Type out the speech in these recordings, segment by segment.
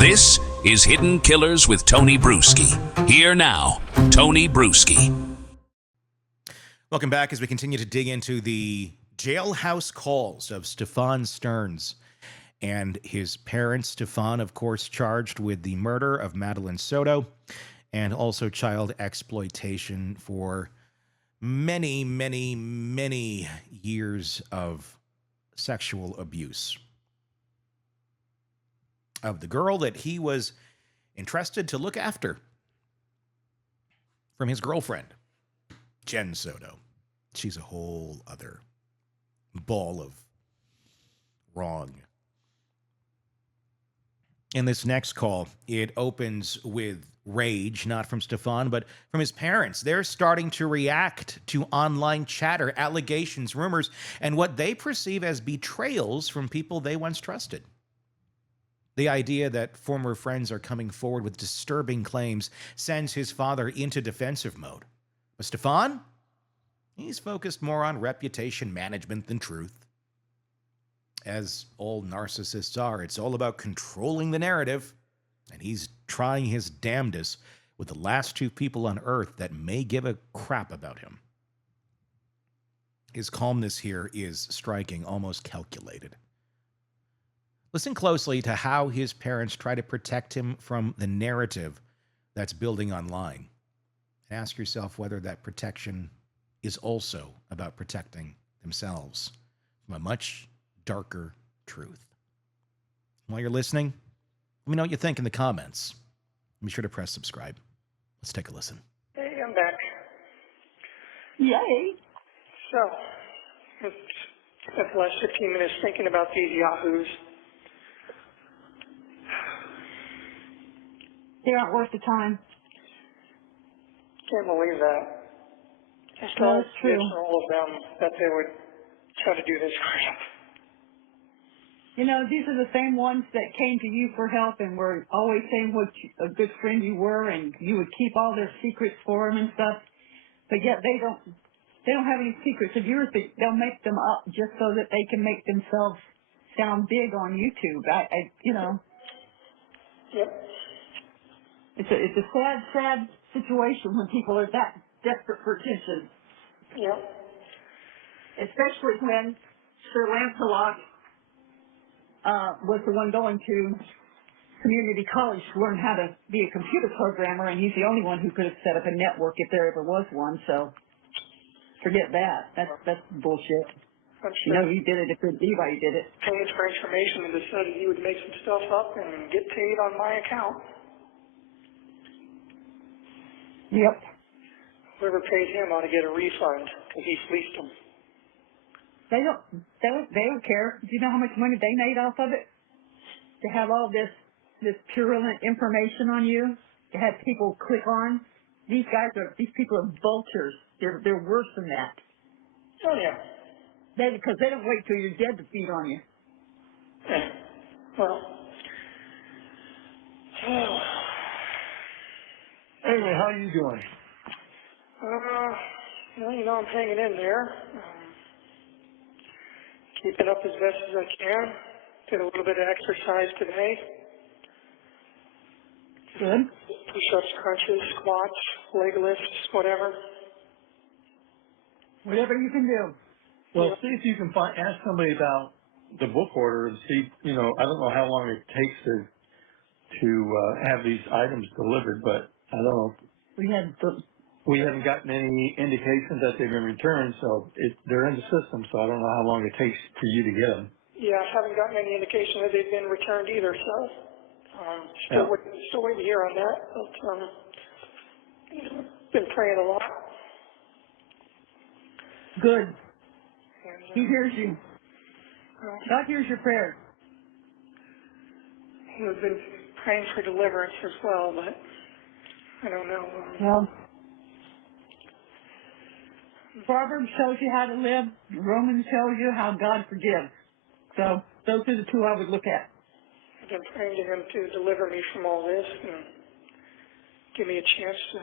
This is Hidden Killers with Tony Bruschi. Here now, Tony Bruschi. Welcome back as we continue to dig into the jailhouse calls of Stephan Stearns and his parents. Stephan, of course, charged with the murder of Madeline Soto and also child exploitation for many, many, many years of sexual abuse of the girl that he was entrusted to look after from his girlfriend, Jen Soto. She's a whole other ball of wrong. In this next call, it opens with rage, not from Stephan, but from his parents. They're starting to react to online chatter, allegations, rumors, and what they perceive as betrayals from people they once trusted. The idea that former friends are coming forward with disturbing claims sends his father into defensive mode. But Stephan, he's focused more on reputation management than truth. As all narcissists are, it's all about controlling the narrative, and he's trying his damnedest with the last two people on earth that may give a crap about him. His calmness here is striking, almost calculated. Listen closely to how his parents try to protect him from the narrative that's building online. And ask yourself whether that protection is also about protecting themselves from a much darker truth. While you're listening, let me know what you think in the comments. Be sure to press subscribe. Let's take a listen. Hey, I'm back. Yay. So, I spent the last 15 minutes thinking about these yahoos. They aren't worth the time. Can't believe that. Just Well, all that's true. all of them that they would try to do this crap. You know, these are the same ones that came to you for help and were always saying what a good friend you were, and you would keep all their secrets for them and stuff. But yet they don't have any secrets of yours. They'll make them up just so that they can make themselves sound big on YouTube. You know. Yep. It's a sad situation when people are that desperate for attention. Yep. Especially when Sir Lancelot was the one going to community college to learn how to be a computer programmer, and he's the only one who could have set up a network if there ever was one, so forget that. That's bullshit. I'm You sure know, he did it if anybody did it. paid for information and decided he would make some stuff up and get paid on my account. Yep. Whoever paid him ought to get a refund because he fleeced them. They don't care. Do you know how much money they made off of it? To have all this purulent information on you, to have people click on. These people are vultures. They're worse than that. Oh, yeah. Because they don't wait till you're dead to feed on you. Yeah. Well. Anyway, how are you doing? Well, you know, I'm hanging in there. Keeping up as best as I can. Did a little bit of exercise today. Good. Push-ups, crunches, squats, leg lifts, whatever. Whatever you can do. Well, see if you can ask somebody about the book order and see, I don't know how long it takes to have these items delivered, but I don't know. We haven't gotten any indications that they've been returned, so they're in the system, so I don't know how long it takes for you to get them. Yeah, I haven't gotten any indication that they've been returned either, so still waiting to hear on that. But, been praying a lot. Good. And, He hears you. God hears your prayers. We've been praying for deliverance as well, but I don't know. Well, Proverbs shows you how to live. Romans shows you how God forgives. So those are the two I would look at. I've been praying to him to deliver me from all this and give me a chance to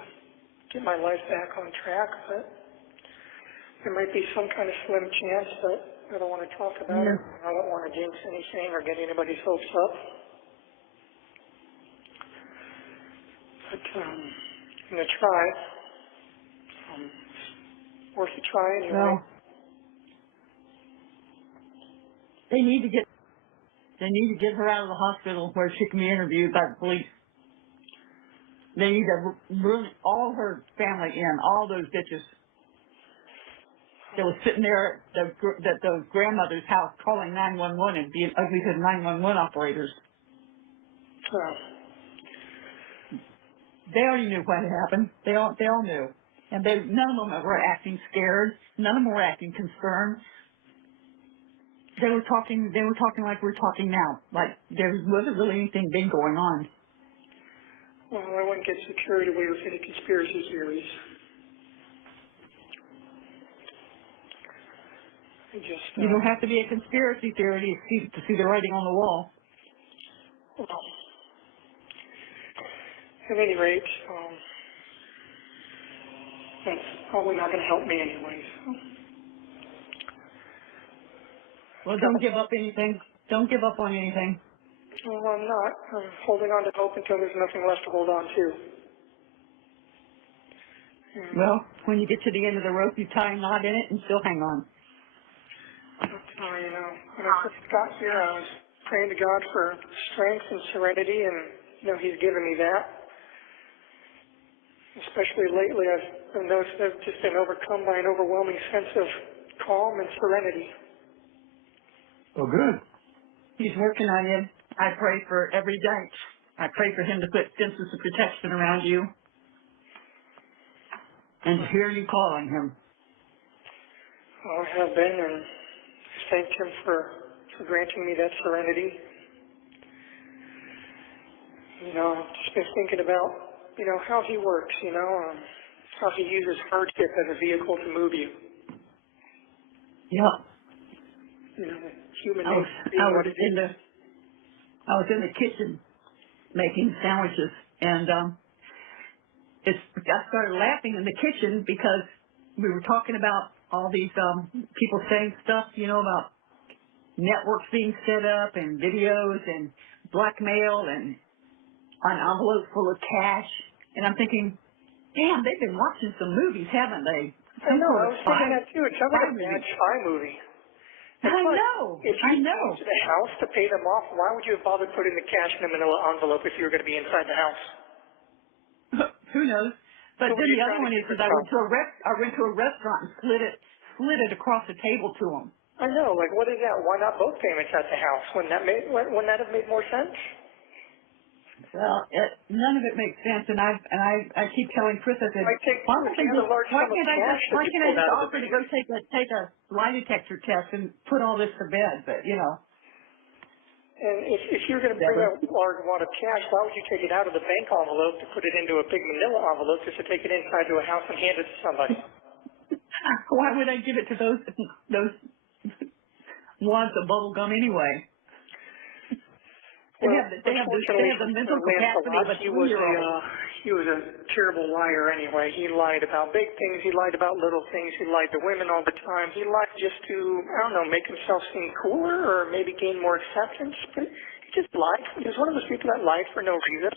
get my life back on track, but there might be some kind of slim chance, but I don't want to talk about it. I don't want to jinx anything or get anybody's hopes up. But I'm going to try. Worth a try anyway. Well, they need to get her out of the hospital where she can be interviewed by the police. They need to bring all her family in, all those bitches that was sitting there at the grandmother's house calling 911 and being ugly to 911 operators. They already knew what had happened. They all knew. And none of them were acting scared. None of them were acting concerned. They were talking like we're talking now. Like there wasn't really anything big going on. Well, I wouldn't get so carried away with any conspiracy theories. You don't have to be a conspiracy theorist to see the writing on the wall. Well, at any rate, that's probably not going to help me anyway. So. Well, don't give up anything. Don't give up on anything. Well, I'm not. I'm holding on to hope until there's nothing left to hold on to. Well, when you get to the end of the rope, you tie a knot in it and still hang on. You know, when I first got here, I was praying to God for strength and serenity, and, He's given me that. Especially lately, I've noticed I've just been overcome by an overwhelming sense of calm and serenity. Oh, good. He's working on you. I pray for every day. I pray for him to put fences of protection around you and to hear you calling him. Well, I have been, and I thank him for granting me that serenity. I've just been thinking about, how he works, how he uses hardship as a vehicle to move you. Yeah. Human I nature. was in the kitchen making sandwiches, and I started laughing in the kitchen because we were talking about all these people saying stuff, about networks being set up and videos and blackmail and an envelope full of cash. And I'm thinking, damn, they've been watching some movies, haven't they? I know. I was thinking that too. It sounds like a bad spy movie. I know. If you came to the house to pay them off, why would you have bothered putting the cash in a manila envelope if you were going to be inside the house? Who knows? But then the other one is that I went to a restaurant and slid it across the table to them. I know. Like, what is that? Why not both payments at the house? Wouldn't that have made more sense? Well, none of it makes sense, and I keep telling Chris, I said, why can't I just offer to go take a lie detector test and put all this to bed? But And if you're going to bring a large amount of cash, why would you take it out of the bank envelope to put it into a big manila envelope just to take it inside to a house and hand it to somebody? Why would I give it to those wads of bubble gum anyway? They have the mental capacity of a 2-year-old. He was a terrible liar anyway. He lied about big things. He lied about little things. He lied to women all the time. He lied just to, make himself seem cooler or maybe gain more acceptance. But he just lied. He was one of those people that lied for no reason.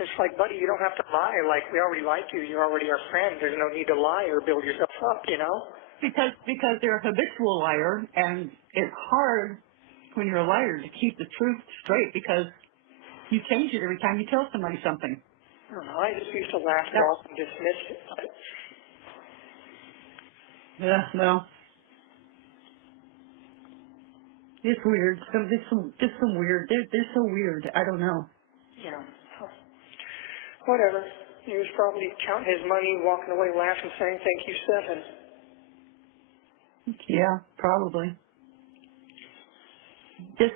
It's like, buddy, you don't have to lie. Like, we already lied to you. You're already our friend. There's no need to lie or build yourself up, Because they're a habitual liar, and it's hard when you're a liar to keep the truth straight because you change it every time you tell somebody something. I don't know. I just used to laugh it off and dismiss it. But... Yeah, well, it's weird. Just some weird. They're so weird. I don't know. Whatever. He was probably counting his money, walking away laughing, saying, "Thank you, Stephan." Yeah, probably. These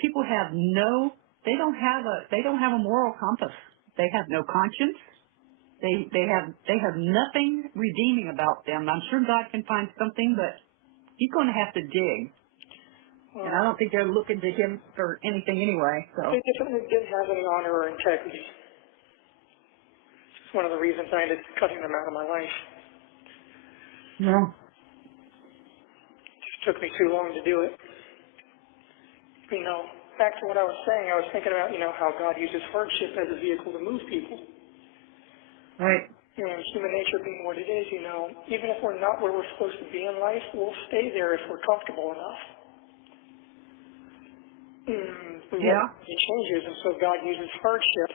people they don't have a moral compass. They have no conscience. They have nothing redeeming about them. I'm sure God can find something, but he's going to have to dig. And I don't think they're looking to him for anything anyway. So they definitely didn't have any honor or integrity. It's one of the reasons I ended up cutting them out of my life. No. Took me too long to do it. back to what I was saying, I was thinking about, how God uses hardship as a vehicle to move people. Right. And human nature being what it is, even if we're not where we're supposed to be in life, we'll stay there if we're comfortable enough. We Yeah. won't make any changes, and so God uses hardship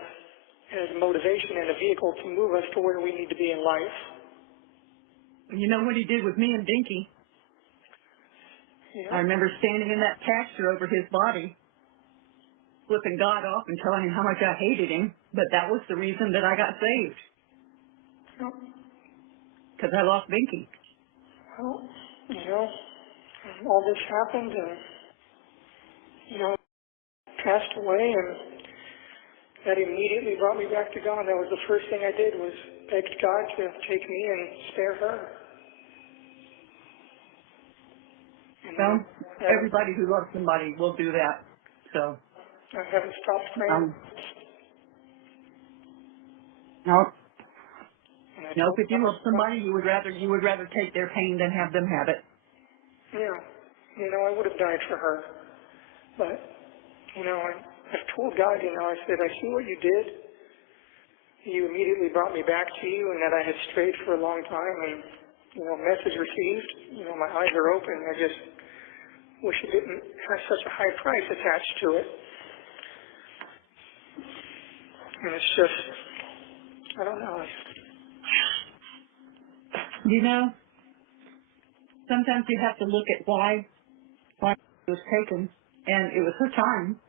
as motivation and a vehicle to move us to where we need to be in life. You know what he did with me and Dinky? Yeah. I remember standing in that pasture over his body, flipping God off and telling him how much I hated him, but that was the reason that I got saved. Because I lost Dinky. Well, all this happened and, passed away, and that immediately brought me back to God. That was the first thing I did, was begged God to take me and spare her. And Well, everybody who loves somebody will do that. So I haven't stopped praying. No. And I No, told if you God, love somebody, you would rather take their pain than have them have it. Yeah. I would have died for her. But, I've told God, I said, I see what you did. You immediately brought me back to you, and that I had strayed for a long time, and, message received. My eyes are open. I just wish it didn't have such a high price attached to it. And it's just, I don't know. Sometimes you have to look at why it was taken, and it was her time.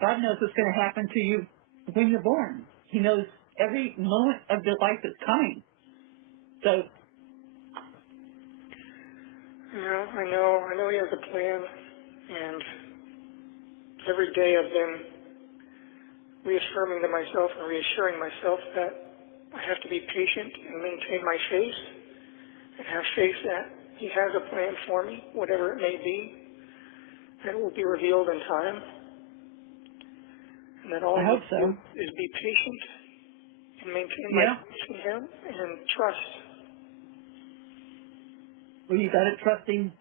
God knows what's going to happen to you when you're born. He knows every moment of your life that's coming. So, Yeah, I know he has a plan, and every day I've been reaffirming to myself and reassuring myself that I have to be patient and maintain my faith, and have faith that he has a plan for me, whatever it may be, and it will be revealed in time. And that all I I hope need to do so. is be patient and maintain my Yeah. faith in him and trust. Well, you got to trust him.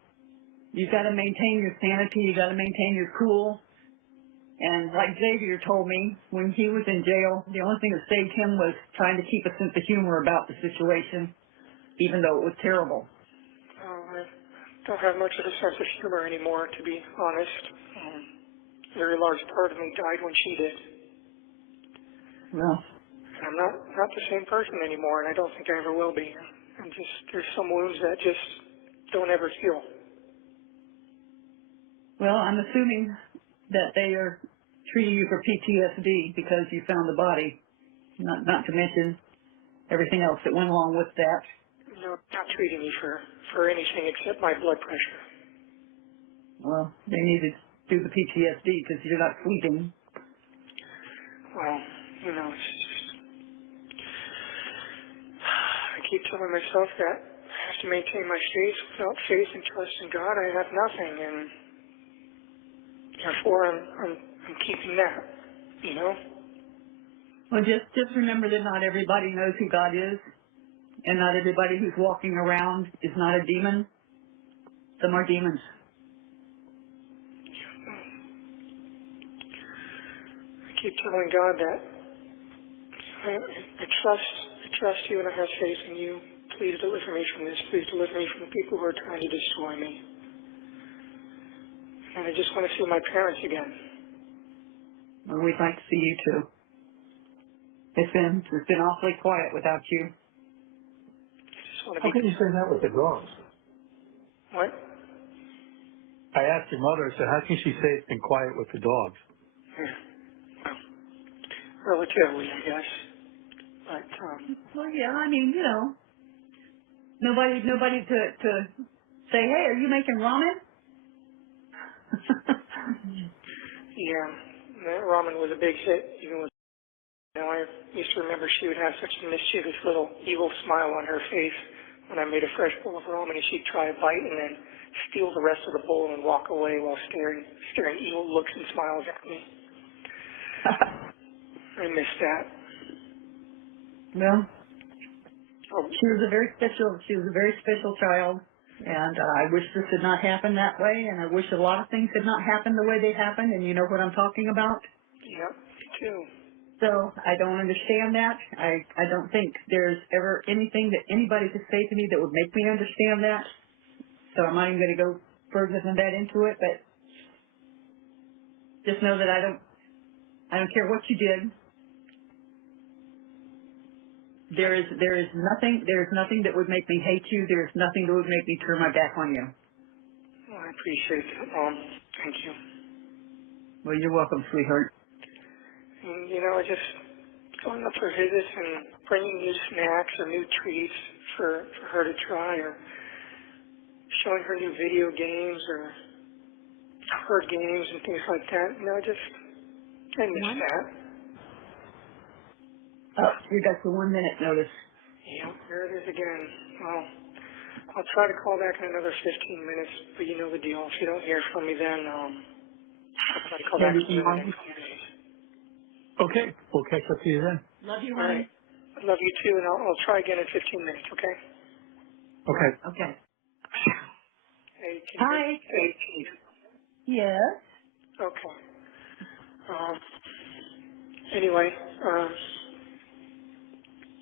You got to maintain your sanity. You got to maintain your cool. And like Xavier told me, when he was in jail, the only thing that saved him was trying to keep a sense of humor about the situation, even though it was terrible. I don't have much of a sense of humor anymore, to be honest. A very large part of me died when she did. Well, And I'm not the same person anymore, and I don't think I ever will be. And there's some wounds that just don't ever heal. I'm assuming that they are treating you for PTSD because you found the body, not to mention everything else that went along with that. Not treating me for anything except my blood pressure. Well, they need to do the PTSD because you're not sleeping. Well, it's just, I keep telling myself that I have to maintain my faith. Without faith and trust in God, I have nothing, and therefore I'm keeping that, Well, just remember that not everybody knows who God is, and not everybody who's walking around is not a demon. Some are demons. I keep telling God that I trust you, and I have faith in you. Please deliver me from this. Please deliver me from the people who are trying to destroy me. And I just want to see my parents again. Well, we'd like to see you too. It's been awfully quiet without you. I just want to How be. can you say that with the dogs? What? I asked your mother, I said, how can she say it's been quiet with the dogs? Well, relatively, I guess. But Well, yeah, I mean, nobody to say, hey, are you making ramen? yeah, that ramen was a big hit. Even with, I used to remember she would have such a mischievous little evil smile on her face when I made a fresh bowl of ramen, and she'd try a bite and then steal the rest of the bowl and walk away while staring evil looks and smiles at me. I miss that. Well, Oh, she was a very special child. And I wish this had not happened that way, and I wish a lot of things had not happened the way they happened, and you know what I'm talking about. Yep, me too. So I don't understand that. I don't think there's ever anything that anybody could say to me that would make me understand that. So I'm not even going to go further than that into it, but just know that I don't care what you did. There is nothing that would make me hate you. There is nothing that would make me turn my back on you. Well, I appreciate that, Mom. Thank you. Well, you're welcome, sweetheart. And, you know, just going up for visits and bringing new snacks or new treats for her to try, or showing her new video games or her games and things like that. You know, I miss that. Oh, you got the 1 minute notice. Yeah, there it is again. Well, I'll try to call back in another 15 minutes, but you know the deal. If you don't hear from me then, I'll try to call back in the next few days. Okay, we'll catch up to you then. Love you, All honey. right. I love you too, and I'll try again in 15 minutes, okay? Okay. Okay. Hey, can Hi. you hey, Chief. Yes. Okay. Anyway,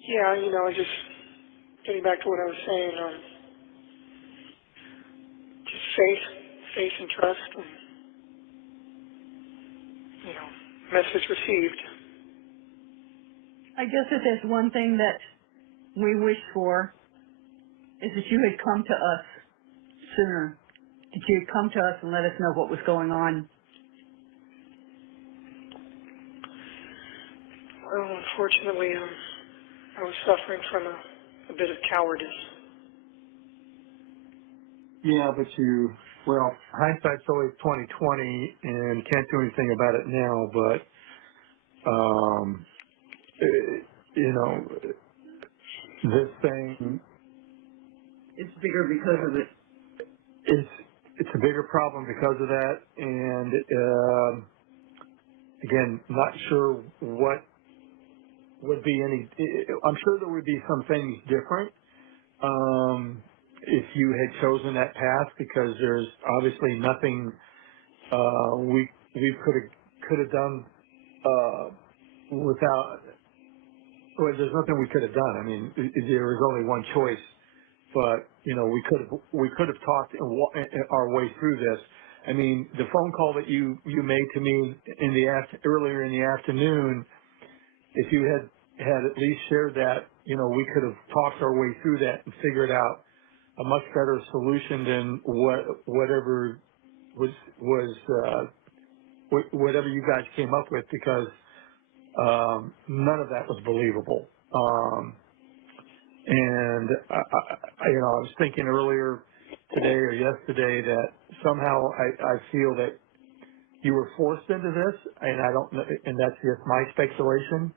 yeah, you know, just getting back to what I was saying, just faith and trust, and, you know, message received. I guess if there's one thing that we wish for is that you had come to us sooner. That you had come to us and let us know what was going on. Well, unfortunately, I was suffering from a bit of cowardice. Yeah, but well, hindsight's always 20/20, and can't do anything about it now. But you know, this thing It's bigger because of it. it's a bigger problem because of that, and again, not sure what would be any. I'm sure there would be some things different if you had chosen that path, because there's obviously nothing we could have done without. Well, there's nothing we could have done. I mean, there was only one choice, but you know, we could have talked our way through this. I mean, the phone call that you made to me earlier in the afternoon, if you had at least shared that, you know, we could have talked our way through that and figured out a much better solution than whatever whatever you guys came up with, because none of that was believable. And you know, I was thinking earlier today or yesterday that somehow I feel that you were forced into this, and I don't know, and that's just my speculation,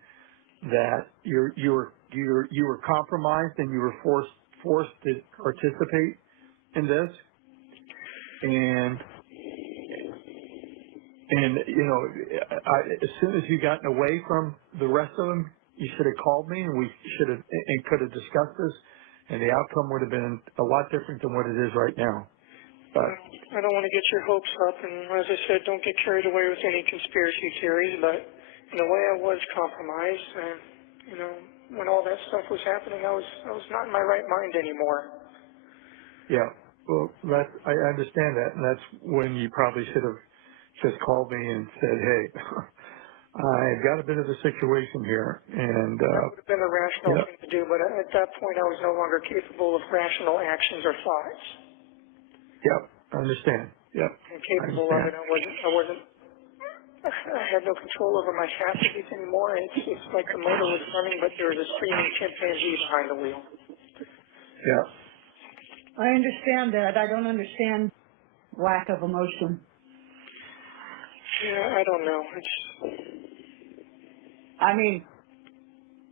that you were compromised and you were forced to participate in this, and you know, as soon as you gotten away from the rest of them, you should have called me, and we should have and could have discussed this, and the outcome would have been a lot different than what it is right now. But I don't want to get your hopes up, and as I said, don't get carried away with any conspiracy theories, but in a way I was compromised, and, you know, when all that stuff was happening, I was not in my right mind anymore. yeah, well, I understand that, and that's when you probably should have just called me and said, hey, I've got a bit of a situation here, and That would have been a rational yeah, thing to do, but at that point I was no longer capable of rational actions or thoughts. yeah, I understand. Yep, And I capable of understand. it, I had no control over my faculties anymore. It's like the motor was running, but there was a screaming chimpanzee behind the wheel. Yeah. I understand that. I don't understand lack of emotion. Yeah, I don't know. I mean,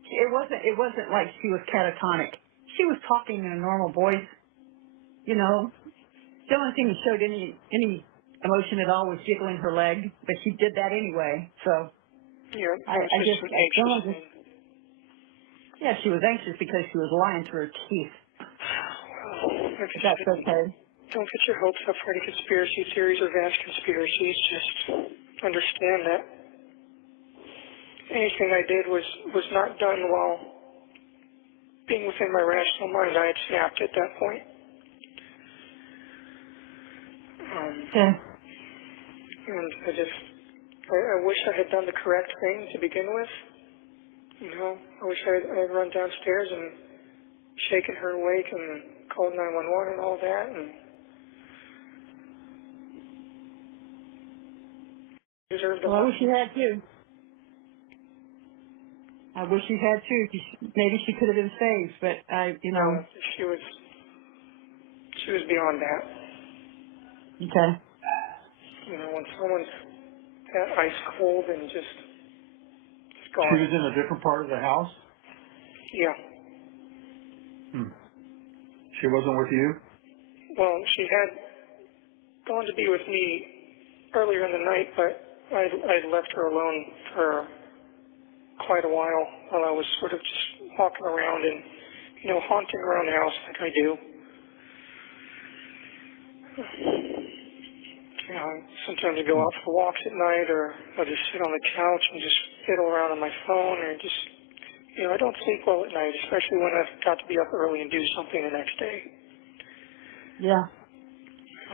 it wasn't like she was catatonic. She was talking in a normal voice, you know. The only thing that showed any emotion at all was jiggling her leg, but she did that anyway. So Yeah, I it's just just an anxious thing. yeah, she was anxious because she was lying to her teeth. That's okay. Don't get your hopes up for any conspiracy theories or vast conspiracies. Just understand that anything I did was not done while being within my rational mind. I had snapped at that point. Okay. And I wish I had done the correct thing to begin with. You know, I wish I had run downstairs and shaken her awake and called 911 and all that. And deserved a Well, I lot. wish you had too. I wish you had too. Maybe she could have been saved, but She was beyond that. Okay. You know, when someone's that ice cold and just gone. She was in a different part of the house? Yeah. She wasn't with you? Well, she had gone to be with me earlier in the night, but I'd left her alone for quite a while I was sort of just walking around and, you know, haunting around the house like I do. You know, sometimes I go out for walks at night, or I just sit on the couch and just fiddle around on my phone, or just, you know, I don't sleep well at night, especially when I've got to be up early and do something the next day. Yeah.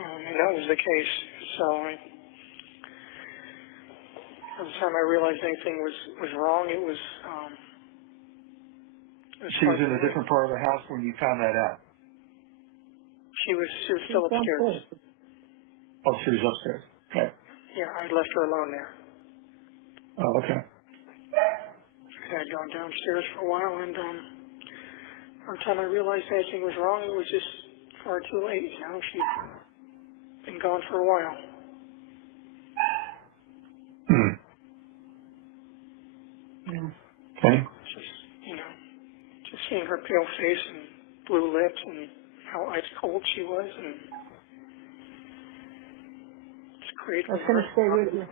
And that was the case. So every time I realized anything was wrong, it was She was in a different part of the house when you found that out? She was still upstairs. Oh, she was upstairs. Okay. Yeah, I left her alone there. Oh, okay. I had gone downstairs for a while, and by the time I realized anything was wrong, it was just far too late. You know, she'd been gone for a while. Yeah. Okay. Just, you know, just seeing her pale face and blue lips and how ice cold she was, and it's created. That's going to stay with you.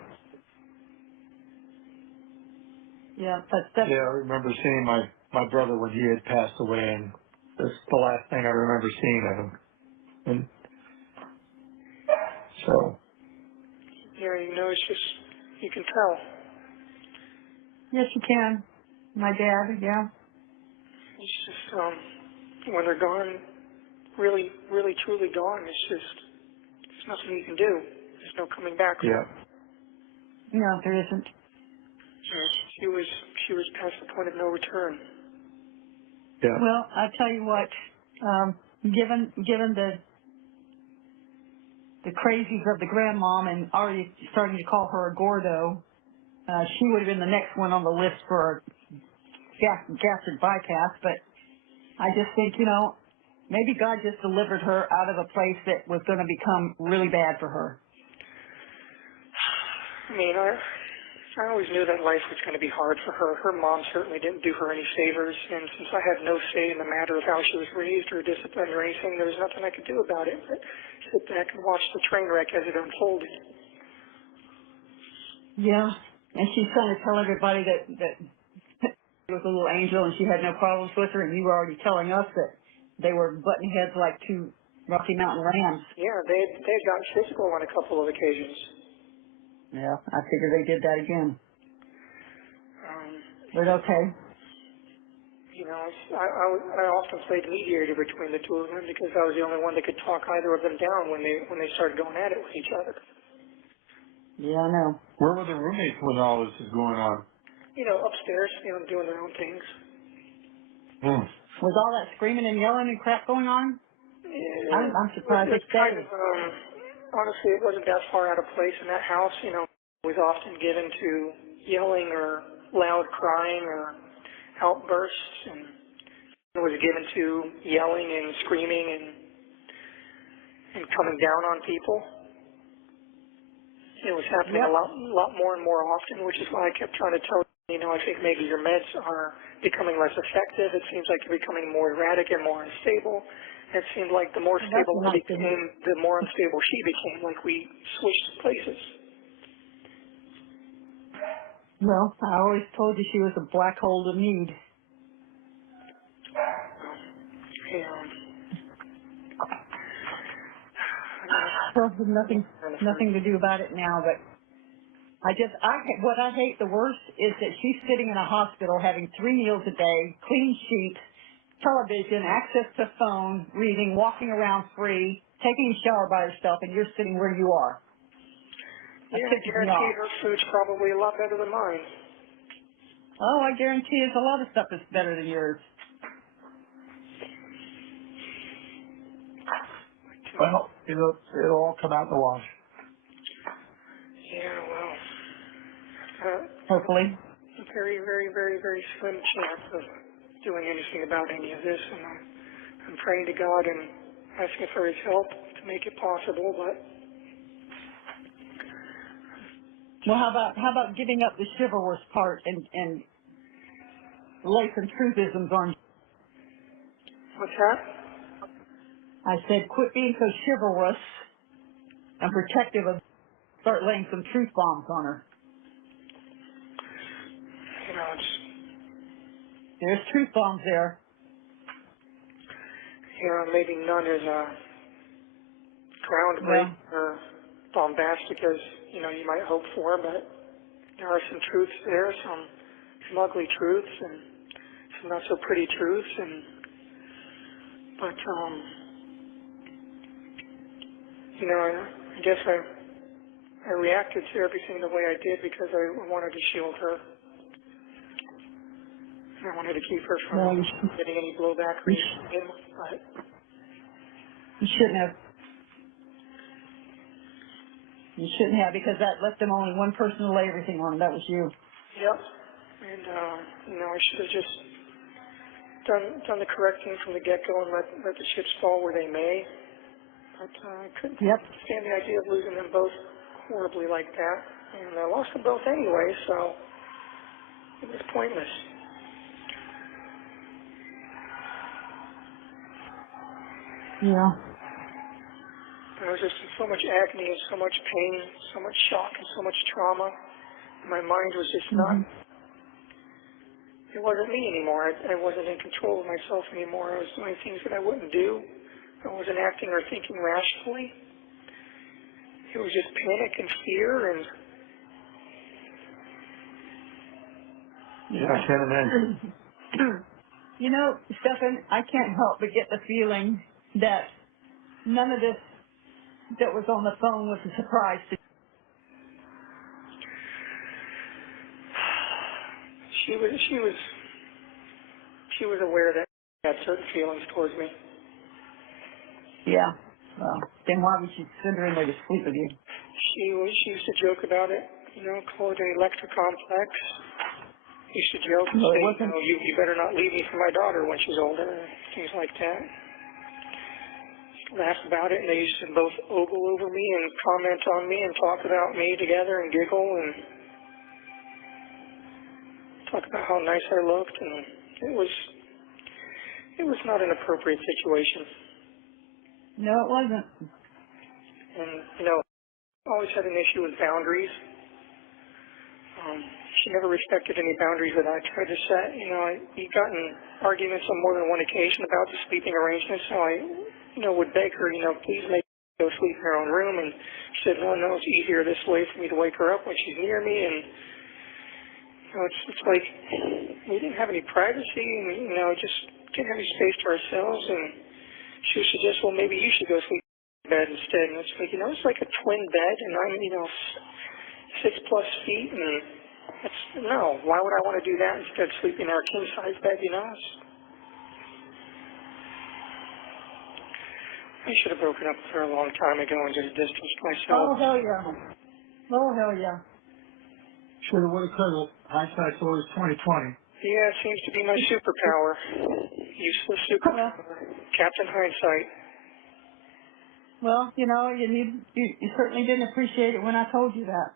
Yeah, that's Yeah, I remember seeing my brother when he had passed away, and that's the last thing I remember seeing of him. And so. Yeah, you know, it's just, you can tell. Yes, you can. My dad, yeah. It's just, when they're gone, really, really, truly gone, it's just, there's nothing you can do. There's no coming back. Yeah. No, there isn't. She was past the point of no return. Yeah. Well, I tell you what, given the crazies of the grandmom and already starting to call her a Gordo, she would have been the next one on the list for gastric bypass. But I just think, you know, maybe God just delivered her out of a place that was going to become really bad for her. I mean, I always knew that life was going to be hard for her. Her mom certainly didn't do her any favors, and since I had no say in the matter of how she was raised or disciplined or anything, there was nothing I could do about it but sit back and watch the train wreck as it unfolded. Yeah, and she's trying to tell everybody that she was a little angel and she had no problems with her, and you were already telling us that they were butting heads like two Rocky Mountain rams. Yeah, they had gotten physical on a couple of occasions. Yeah, I figure they did that again. But okay. You know, I often played mediator between the two of them because I was the only one that could talk either of them down when they started going at it with each other. Yeah, I know. Where were the roommates when all this is going on? You know, upstairs, you know, doing their own things. Was all that screaming and yelling and crap going on? Yeah, I'm surprised they it's kind stayed. of, honestly, it wasn't that far out of place in that house. You know, was often given to yelling or loud crying or outbursts, and was given to yelling and screaming and coming down on people. It was happening a lot more and more often, which is why I kept trying to tell you, I think maybe your meds are becoming less effective. It seems like you're becoming more erratic and more unstable. It seemed like the more stable I became, the more unstable she became, like we switched places. Well, I always told you she was a black hole of need. And there's nothing to do about it now, but what I hate the worst is that she's sitting in a hospital having 3 meals a day, clean sheets, television, access to phone, reading, walking around free, taking a shower by herself, and you're sitting where you are. Yeah, I guarantee her food's probably a lot better than mine. Oh, I guarantee a lot of stuff is better than yours. Well, it'll all come out in the wash. Yeah, well, Hopefully. a very, very, very, very slim chance of doing anything about any of this, and I'm praying to God and asking for His help to make it possible. But Well, how about giving up the chivalrous part and lay some truthisms on? what's that? I said, quit being so chivalrous and protective of. Start laying some truth bombs on her. You know, There's truth bombs there. maybe none as groundbreaking or bombastic as you might hope for, but there are some truths there, some ugly truths and some not so pretty truths, but I guess I reacted to everything the way I did because I wanted to shield her. I wanted to keep her from getting any blowback from him, but You shouldn't have. You shouldn't have, because that left them only one person to lay everything on. That was you. yep. And I should have just done the correct thing from the get-go and let the chips fall where they may. But I couldn't stand the idea of losing them both horribly like that. And I lost them both anyway, so it was pointless. Yeah. I was just in so much agony and so much pain, so much shock and so much trauma. My mind was just not, it wasn't me anymore. I wasn't in control of myself anymore. I was doing things that I wouldn't do. I wasn't acting or thinking rationally. It was just panic and fear and... Yeah, I can't imagine. You know, Stephan, I can't help but get the feeling that none of this that was on the phone was a surprise to you. She was aware that I had certain feelings towards me. Yeah. Well, then why would she send her in there to sleep with you? She used to joke about it, call it an electrocomplex. Used to joke and say, you better not leave me for my daughter when she's older, and things like that. Laugh about it, and they used to both ogle over me and comment on me and talk about me together and giggle and talk about how nice I looked, and it was not an appropriate situation. No, it wasn't. And, I always had an issue with boundaries. She never respected any boundaries that I tried to set. We got in arguments on more than one occasion about the sleeping arrangements, so I, would beg her, please make her go sleep in her own room, and she said, no, it's easier this way for me to wake her up when she's near me, and, it's like we didn't have any privacy, and, just didn't have any space to ourselves, and she would suggest, well, maybe you should go sleep in bed instead, and it's like, it's like a twin bed, and I'm, 6+ feet, and no, why would I want to do that instead of sleeping in our king-size bed, I should have broken up with her a long time ago and just distanced myself. Oh, hell yeah. Oh, hell yeah. Should have, would have, could have. Hindsight's always 20/20. Yeah, it seems to be my superpower. Useless superpower. Captain Hindsight. Well, you certainly didn't appreciate it when I told you that.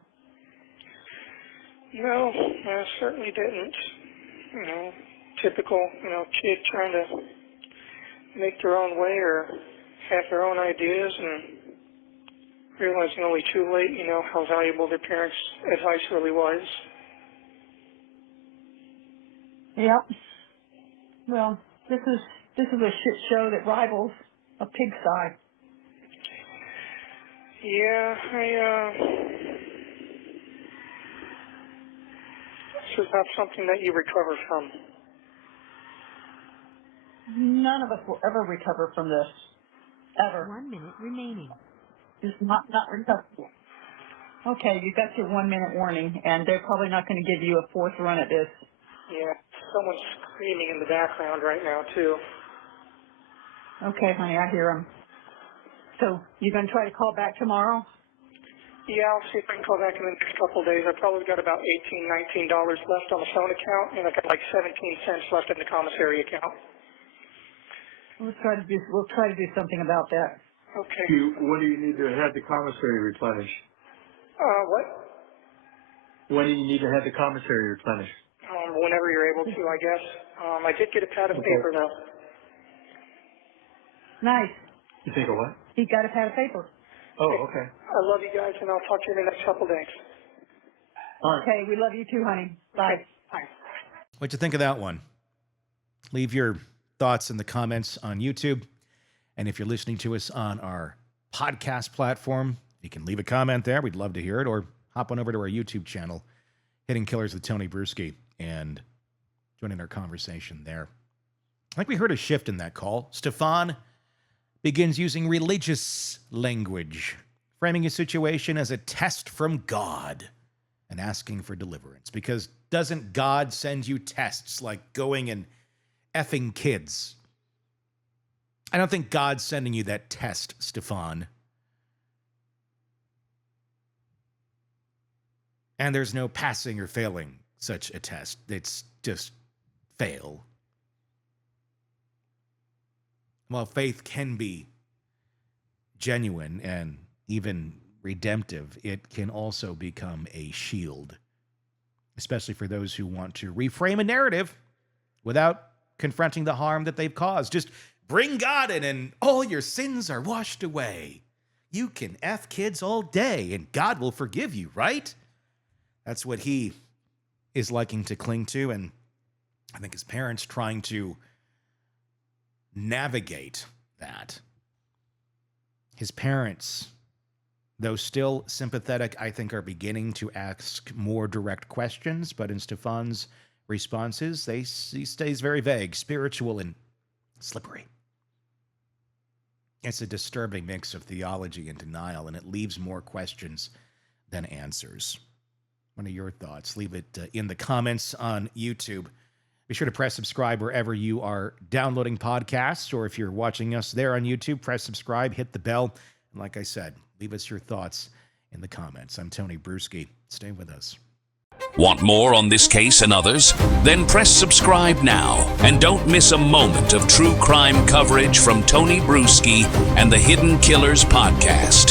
No, I certainly didn't. Typical, kid trying to make their own way or have their own ideas and realizing only too late, how valuable their parents' advice really was. Yep. Well, this is a shit show that rivals a pigsty. Yeah, this is not something that you recover from. None of us will ever recover from this. Ever. 1 minute remaining. It's not recoverable. Okay, you got your 1 minute warning, and they're probably not going to give you a fourth run at this. Yeah, someone's screaming in the background right now, too. Okay, honey, I hear them. So, you going to try to call back tomorrow? Yeah, I'll see if I can call back in the next couple of days. I've probably got about $18, $19 left on the phone account, and I've got like 17 cents left in the commissary account. We'll try to do something about that. Okay. When do you need to have the commissary replenished? What? When do you need to have the commissary replenished? Whenever you're able to, I guess. I did get a pad of paper, though. Nice. You think of what? He got a pad of paper. Oh, okay. I love you guys, and I'll talk to you in the next couple of days. All right. Okay, we love you too, honey. Bye. Bye. What'd you think of that one? Leave your thoughts in the comments on YouTube. And if you're listening to us on our podcast platform, you can leave a comment there. We'd love to hear it. Or hop on over to our YouTube channel, Hidden Killers with Tony Bruschi, and join in our conversation there. I think we heard a shift in that call. Stephan begins using religious language, framing his situation as a test from God and asking for deliverance. Because doesn't God send you tests like going and effing kids? I don't think God's sending you that test, Stephan. And there's no passing or failing such a test. It's just fail. While faith can be genuine and even redemptive, it can also become a shield, especially for those who want to reframe a narrative without confronting the harm that they've caused. Just bring God in and all your sins are washed away. You can F kids all day and God will forgive you, right? That's what he is liking to cling to, and I think his parents trying to navigate that. His parents, though still sympathetic, I think are beginning to ask more direct questions, but in Stephan's responses, he stays very vague, spiritual, and slippery. It's a disturbing mix of theology and denial, and it leaves more questions than answers. What are your thoughts? Leave it in the comments on YouTube. Be sure to press subscribe wherever you are downloading podcasts, or if you're watching us there on YouTube, press subscribe, hit the bell. And like I said, leave us your thoughts in the comments. I'm Tony Bruschi. Stay with us. Want more on this case and others? Then press subscribe now and don't miss a moment of true crime coverage from Tony Bruschi and the Hidden Killers podcast.